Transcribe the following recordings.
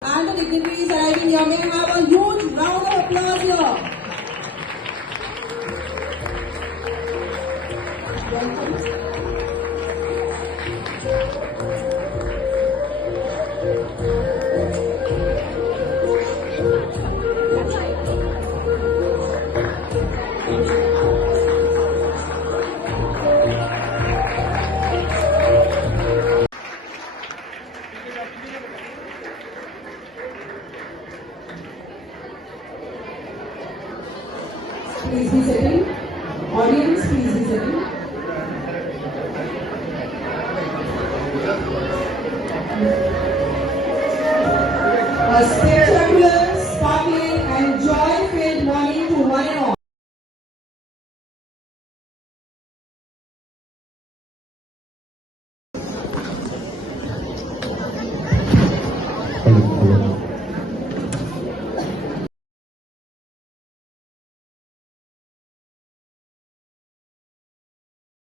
And the dignitaries arriving here, may I have a huge round of applause here. Please be sitting. Audience, please be sitting. A spectacular, sparkling and joy-filled morning to one and all.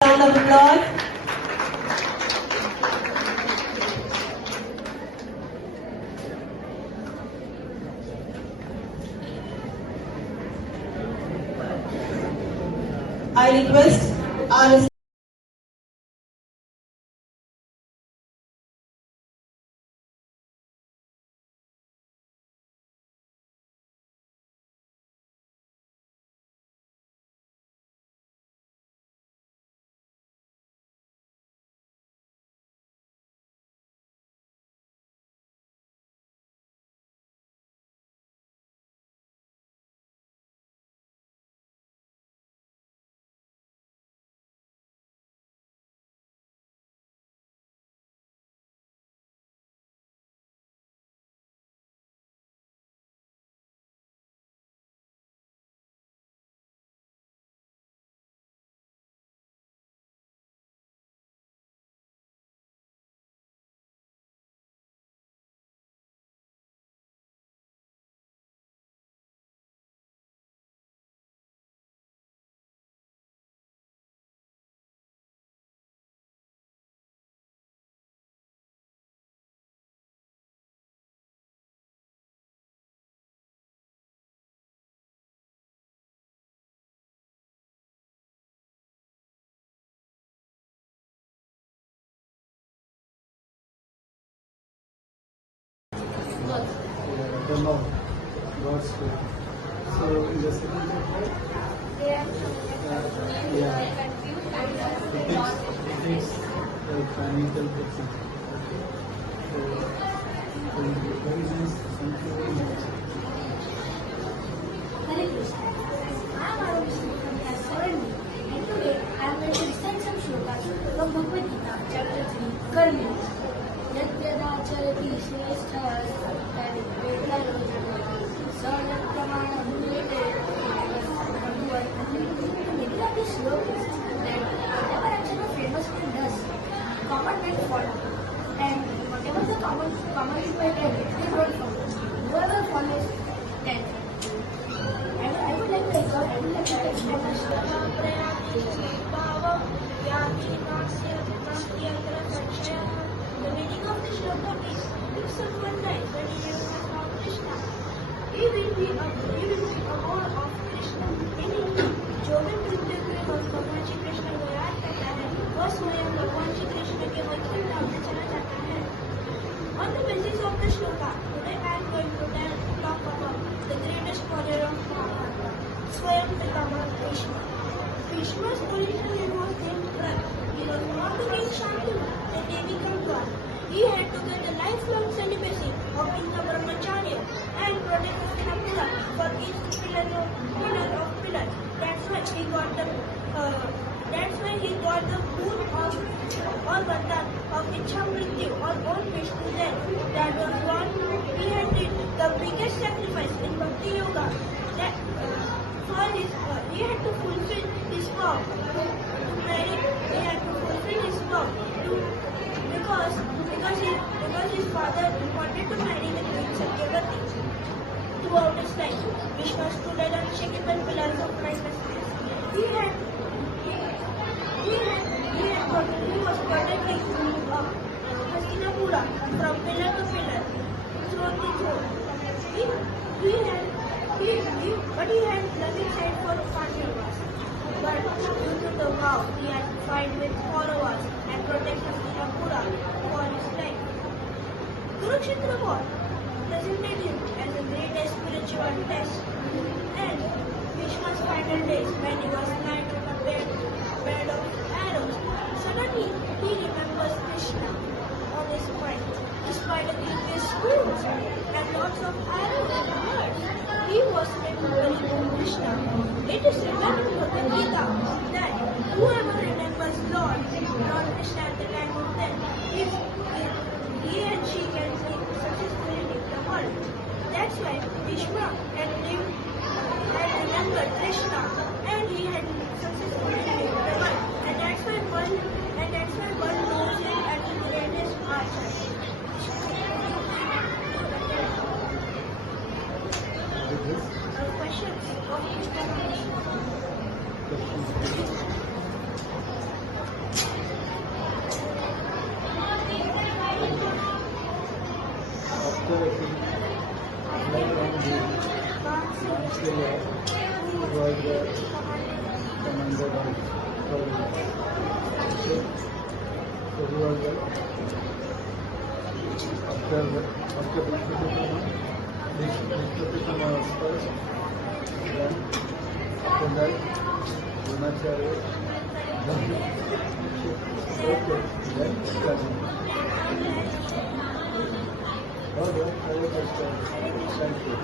Round of applause. I request our the law, God's will. So in the second chapter, it is financial fixing. So very nice. Thank you very much. Hare Krishna. I am Arushi from class 7B and today I am going to recite some shlokas from Bhagavad Gita, chapter 3, Karma. Yadyadacharati shrestha Maybe of this slope is that whatever action a famous man does, common men follow. And whatever the common people do, they don't follow. Whoever follows, then. I would like to explain the meaning of the shloka is, if someone dies when he is not Krishna, he will be a more of Krishna. Meaning, जो भी नृत्य करेगा भगवान श्री कृष्ण को याद करता है, वह स्वयं भगवान श्री कृष्ण के वैकुंठ धाम में चला जाता है. On the basis of the shloka, today I am going to talk about the greatest warrior of Mahabharata, Swayam Pitama Bhishma. Bhishma's original name was named Kran. He was born to King Shantanu, the Devi Gangwar. He had to get a lifelong celibacy of being a brahmacharya and protect Hastinapura for each pillar of pillars. That's why he got the boon of or vardhan of Ichamrityu or old Vishnu then. That was what he had did the biggest sacrifice in Bhakti Yoga. That he had to fulfill his vow to marry. He had to fulfill his vow because his father wanted to marry with Queen Satyavati. Throughout his life, Vishnu stood at unshakable pillars of righteousness. He was protecting Hastinapura from pillar to pillar. Through years old. But he had nothing said for Pandavas. But due to the vow, he had to fight with Kauravas and protect Mathura for his life. Kurukshetra war presented him as a greatest spiritual test. And Bhishma's final days, when he was lying on a bed of arrows, suddenly he remembers Krishna on his mind. Despite the king's schools and lots of arrows and birds, he was remembering Krishna. It is written in the Gita that whoever remembers Lord Krishna at the time of death, he and she can successfully live the world. That's why Bhishma had remembered Krishna and he had successfully lived the world. And that's why one knows him as the greatest archer. Questions of Krishna. After I think like one day, Australia was commanded by so he was after Bhishma was first, then after that Dronacharya, okay, then Karna. Okay, I will understand. Thank you.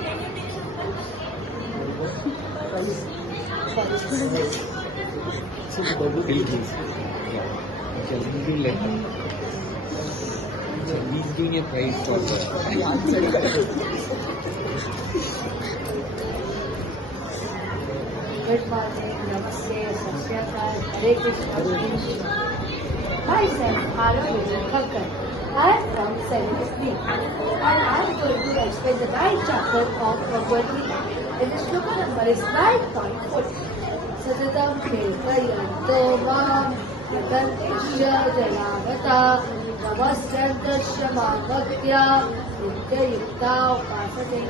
He's doing a prize for Good morning, Namaste, Satyakal, Hare Krishna. Myself, Arun Thakkar. I am from 7th B and I am going to explain the 9th chapter of Bhagavad Gita. And the sloka number is 9.4. Satatam Kevayanto Mam Akantishya Jalavata Namaskantashya Bhaktya Nityayukta Upasate.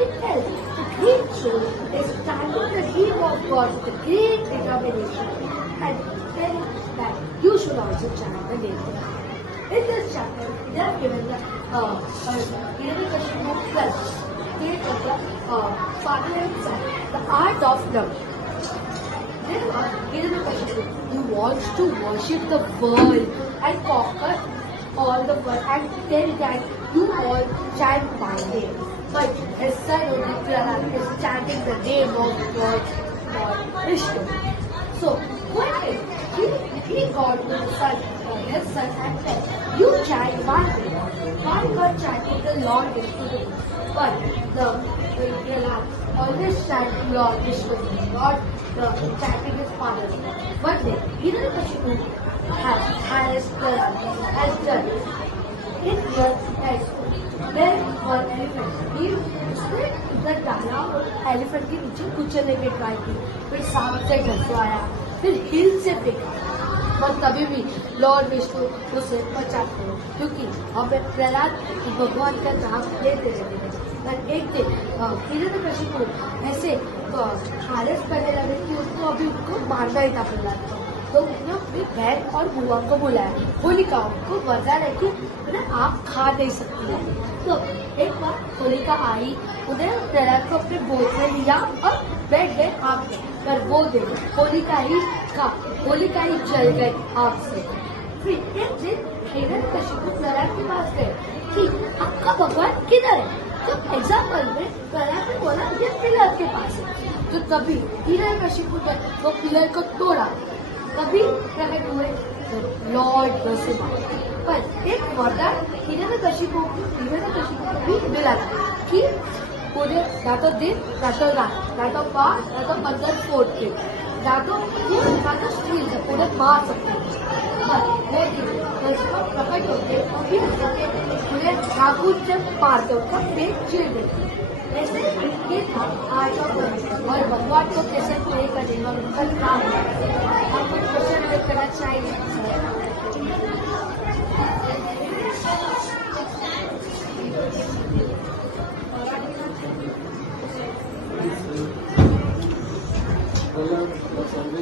It tells the great soul is standing the name of God with a great determination and telling that you should also chant the name of God. In this chapter, they are given the Hiranyakashipu plus state of the father and son, the art of love. Therefore, Hiranyakashipu, he wants to worship the world and conquer all the world and tell that you all chant my name. But his son Prahlad is chanting the name of God, Vishnu. So, one day, he got to his son and said, you chant my name. Why God chanting the Lord Vishnu? But the Prahlad always chanting Lord Vishnu, not chanting his father's name. One day, Hiranyakashipu has done in your head. There were elephants. उसने the डाला और elephant के नीचे कुचलने की try की, फिर सांप से घसवाया, फिर हिल से फेंका, पर तभी भी लॉर्ड विष्णु उसे बचाते हैं क्योंकि हमें प्रहलाद भगवान का नाम लेते रहते हैं। पर एक दिन हिरण्यकशिपु ऐसे हालत करने लगे कि उसको अभी उनको मारना ही था प्रहलाद को, तो उसने अपनी बहन और बुआ को बुलाया, होलिका को वरदान है कि आप खा नहीं सकती है। तो एक बार होलिका आई, उन्हें प्रहलाद को अपने गोद में लिया और बैठ गए आग में, पर वो दिन होलिका ही जल गई आग से। फिर एक दिन हिरण्यकशिपु प्रहलाद के पास गए कि आपका भगवान किधर है? तो एग्जाम्पल में प्रहलाद ने बोला ये पिलर के पास है। तो तभी हिरण्यकशिपु ने वो पिलर को तोड़ा, तभी प्रकट हुए लॉर्ड नरसिम्हा। पर एक वरदान हिरण्यकशिपु को भी मिला कि पूरे ना तो दिन ना तो रात ना तो पार ना तो 15 फुट के ना तो स्टील से पूरे मार सकते हैं। पर वो दिन नरसिम्हा प्रकट होते पूरे ठाकुर से मारते उनका पेट चीर देते। ऐसे ये था आज और भगवान को कैसे प्रे करेगा उनका काम है। आप कुछ क्वेश्चन करना चाहिए?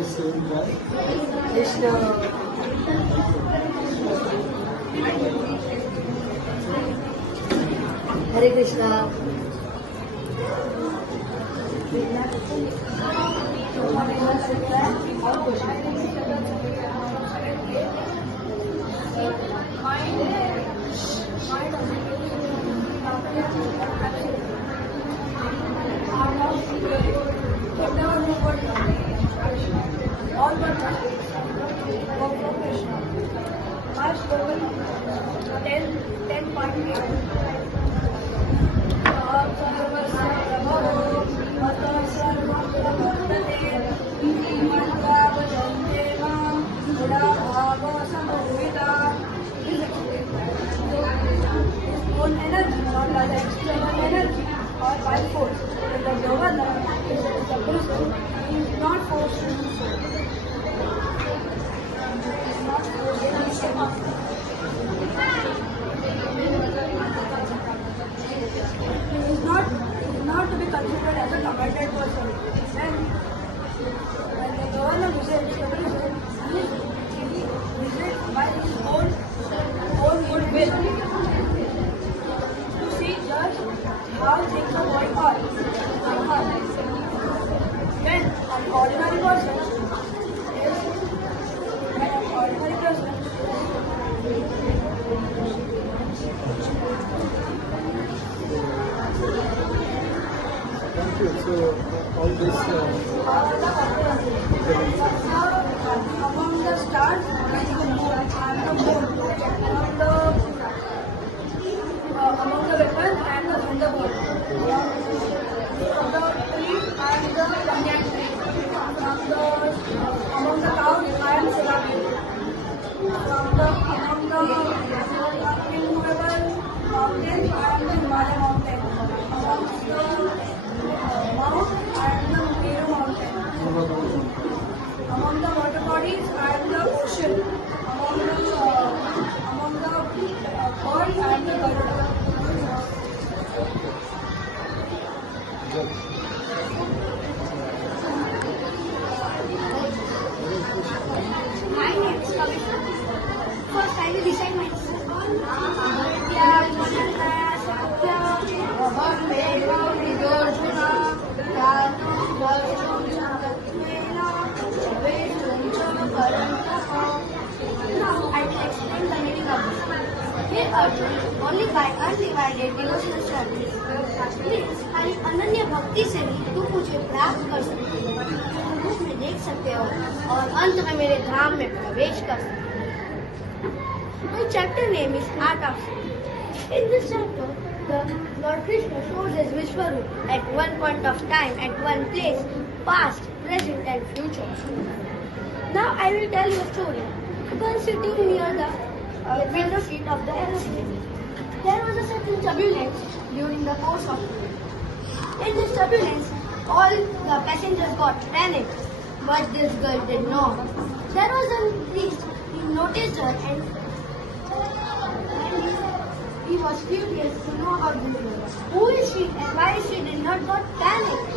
same guy. Krishna. Hare Krishna. All but Krishna. My slogan 10 own energy, not by the external energy or by force. And the governor is the person who is not forced to do so. Is not forced to do so. He is not to be considered as a commanded person. And when the governor visits the prison, he visits by his own good will. See just how things are going on. When an ordinary person Thank you. So all this among the stars and the moon, among the weapons and the thunderbolt, the tree and the banyan tree, among the cows I am Sulabi, among the immovable mountains I am the Himalaya mountain, among the mount I am the Meru mountain, among the water bodies I am the ocean, among the birds I am the Garuda. My name is Kavita. First, I will decide my Now, I will explain the meaning of this. Here Arjun, only by undivided devotional service, please खाली अनन्य भक्ति से भी तुम मुझे प्राप्त कर सकते हो, मुझ में देख सकते हो और अंत में मेरे धाम में प्रवेश कर सकते हो. My chapter name is Art of Sin. In this chapter, the Lord Krishna shows his Vishwarup at one point of time, at one place, past, present and future. Now I will tell you a story. While sitting near the window seat of the aeroplane, there was a certain turbulence during the course of the day. In this turbulence, all the passengers got panicked, but this girl did not. There was a priest. He noticed her and he was curious to know about this girl. Who is she and why she did not got panicked?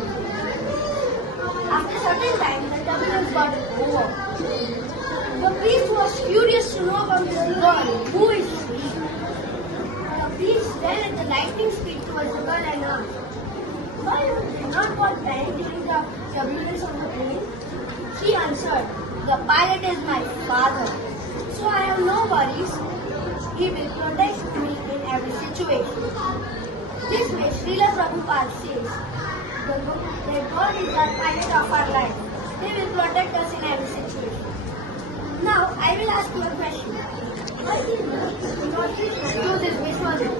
After a certain time, the turbulence got over. The priest was curious to know about this girl. Who is she? The priest ran at the lightning speed towards the girl and asked, why you did not got panicked during the turbulence of the plane? She answered, the pilot is my father, so I have no worries. He will protect me in every situation. This way, Srila Prabhupada says, that God is the pilot of our life. He will protect us in every situation. Now, I will ask you a question. Why did Lord Krishna use his Vishwarup?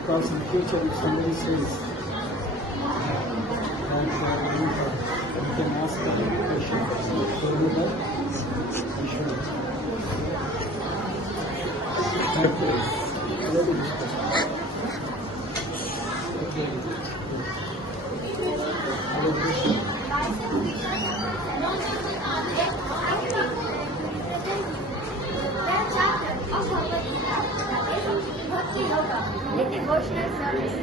Because in future if somebody says that you can ask any question, so do that. You should. Okay. Very good question. Okay. Hare Krishna. That chapter of Bhagavad Gita is Bhakti Yoga. in devotional service.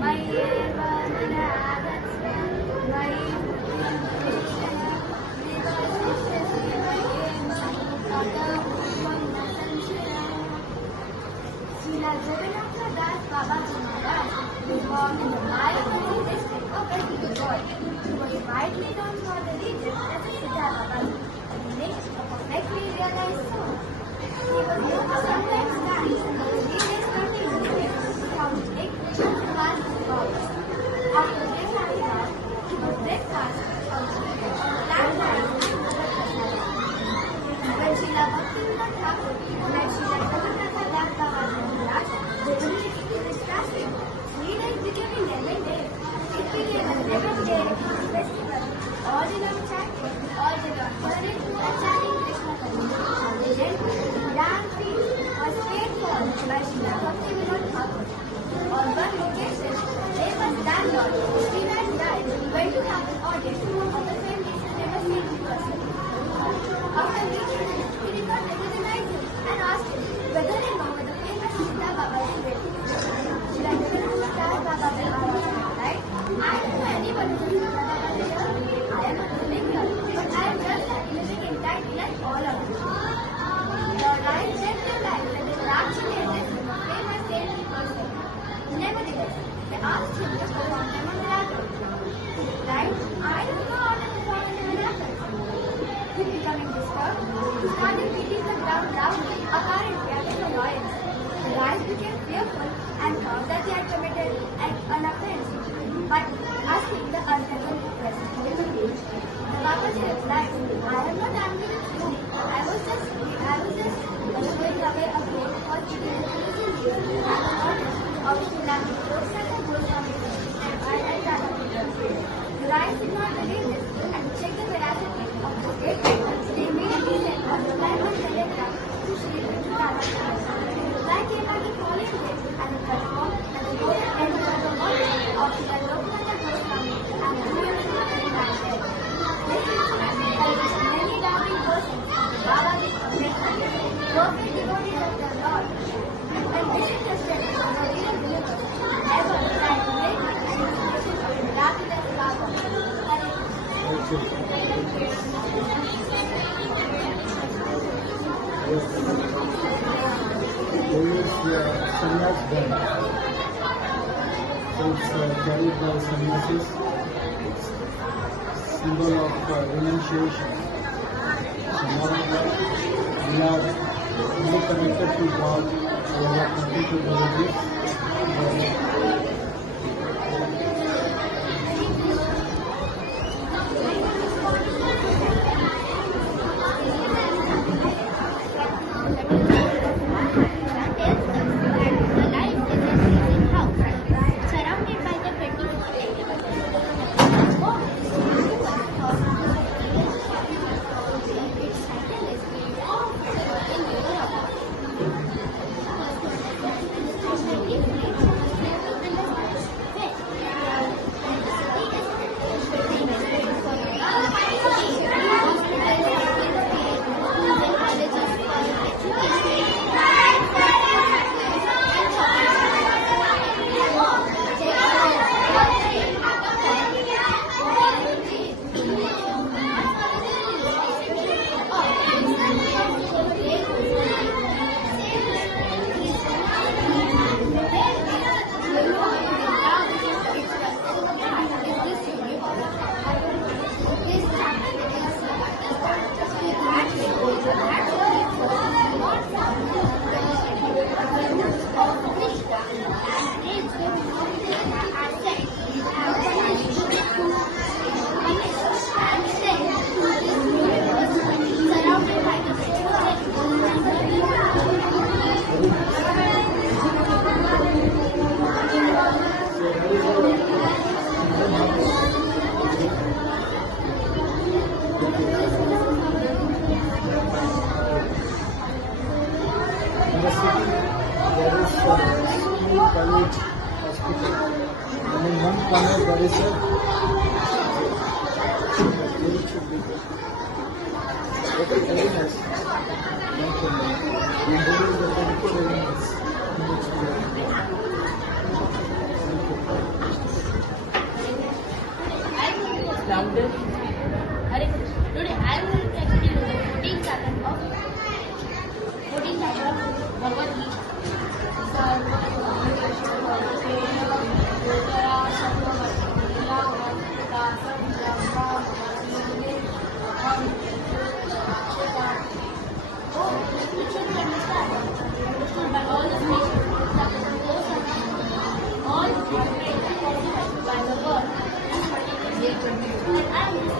My Srila Jagannatha Das Babaji Maharaj was born in the Mayapuri district of West Bengal. He was widely known for the region as a Siddha Babaji, meaning a perfectly realized soul. He was known to sometimes stand in the religious continuity from big vision to last hours. After this Haridas, he was breakfast on flat rice and butter masala. When Srila Bhaktivinoda Thakur met Srila Jagannatha Das Babaji Maharaj during his fasting, 3 days became 11 days. It became a 7-day festival. All day long chanting, all day long burning and chanting Krishna Katha. Then, grand feast was paid for by Srila Bhaktivinoda Thakur. On one occasion, famous landlord Srinath Rai went to have an audience of the famous saintly person. After meeting him, he did not recognize him and asked him whether he knew where the famous Siddha Babaji lived. Srila Jagannatha Das Babaji Maharaj replied, I don't know anybody who is Siddha Babaji here. I am not living here, but I am just living in that like all of you. The Rai then replied that they were actually addressing a famous saintly person. Nevertheless, they asked him to perform them a miracle. He replied, I don't know how to perform a miracle. He becoming disturbed, he started beating the ground loudly, apparently at his annoyance. The guys became fearful and thought that he had committed an offense by asking the unpleasant question. The Babaji replied, I am not angry with you. I was just showing away a plate for eating the religion and the orders of Srila Goswami Goswami and I Radha. The guys did not believe this and checked the veracity of the statement. They immediately sent a reply telegram to Sri Radha. The reply came back the following day and it confirmed that the Lord had entered the order of Srila Lokanath Goswami and the Lord had been this incident helped many doubting persons of the Babaji perfect devotees of the Lord. And this is the strength of the real believers. Ever try to make an inspiration of the miraculous Baba. Sannyas band. So it's carried by sannyasis. It's symbol of renunciation. So now we are fully connected to God. We are completely devotees. Surrounded by the 1 corner there is a okay, very nice. Thank you. You introduced the very nice. Hare Krishna. Today I am going to explain the 14th chapter of Bhagavad Gita. It should be understood by all the species that the flows are all migrate by the word and I am this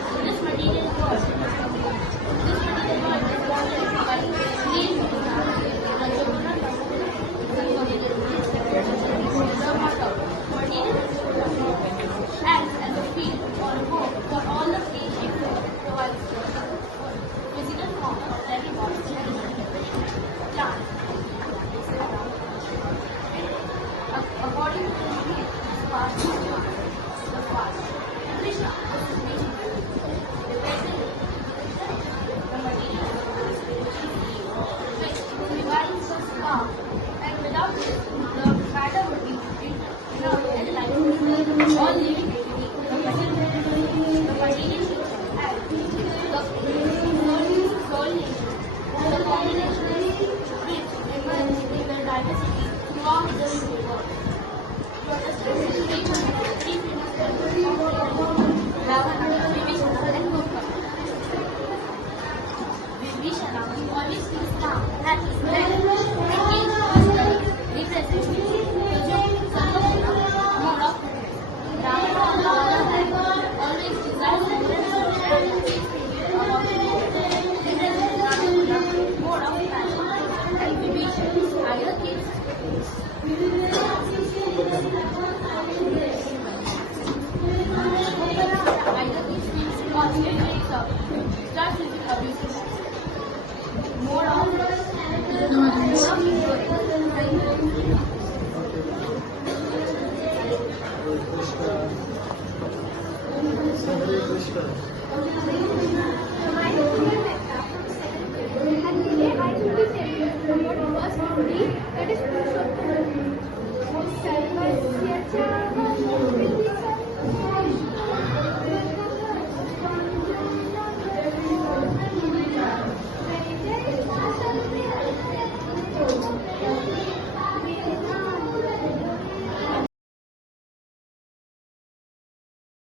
material world. This material world is bounded by three acts as a field or a home for all the creation, provides physical form of living bodies, plants. According to the past, the past, Krishna was basically dependent the material which divides the spark, and without this, the matter would be enough and life. All living entities, the material and the soul nature, the combination which emerges in the diversity throughout the universe. To understand the nature of the three principles of Ravana, Vibhishana and Gopal. Vibhishana always feels calm and is ready to engage represents the Sarvaguna mode of Ravana, on the other hand, always desires to represent about the mode of passion, and Vibhishana's higher gives either gives things or makes up, starts using abusive mode of Krishna.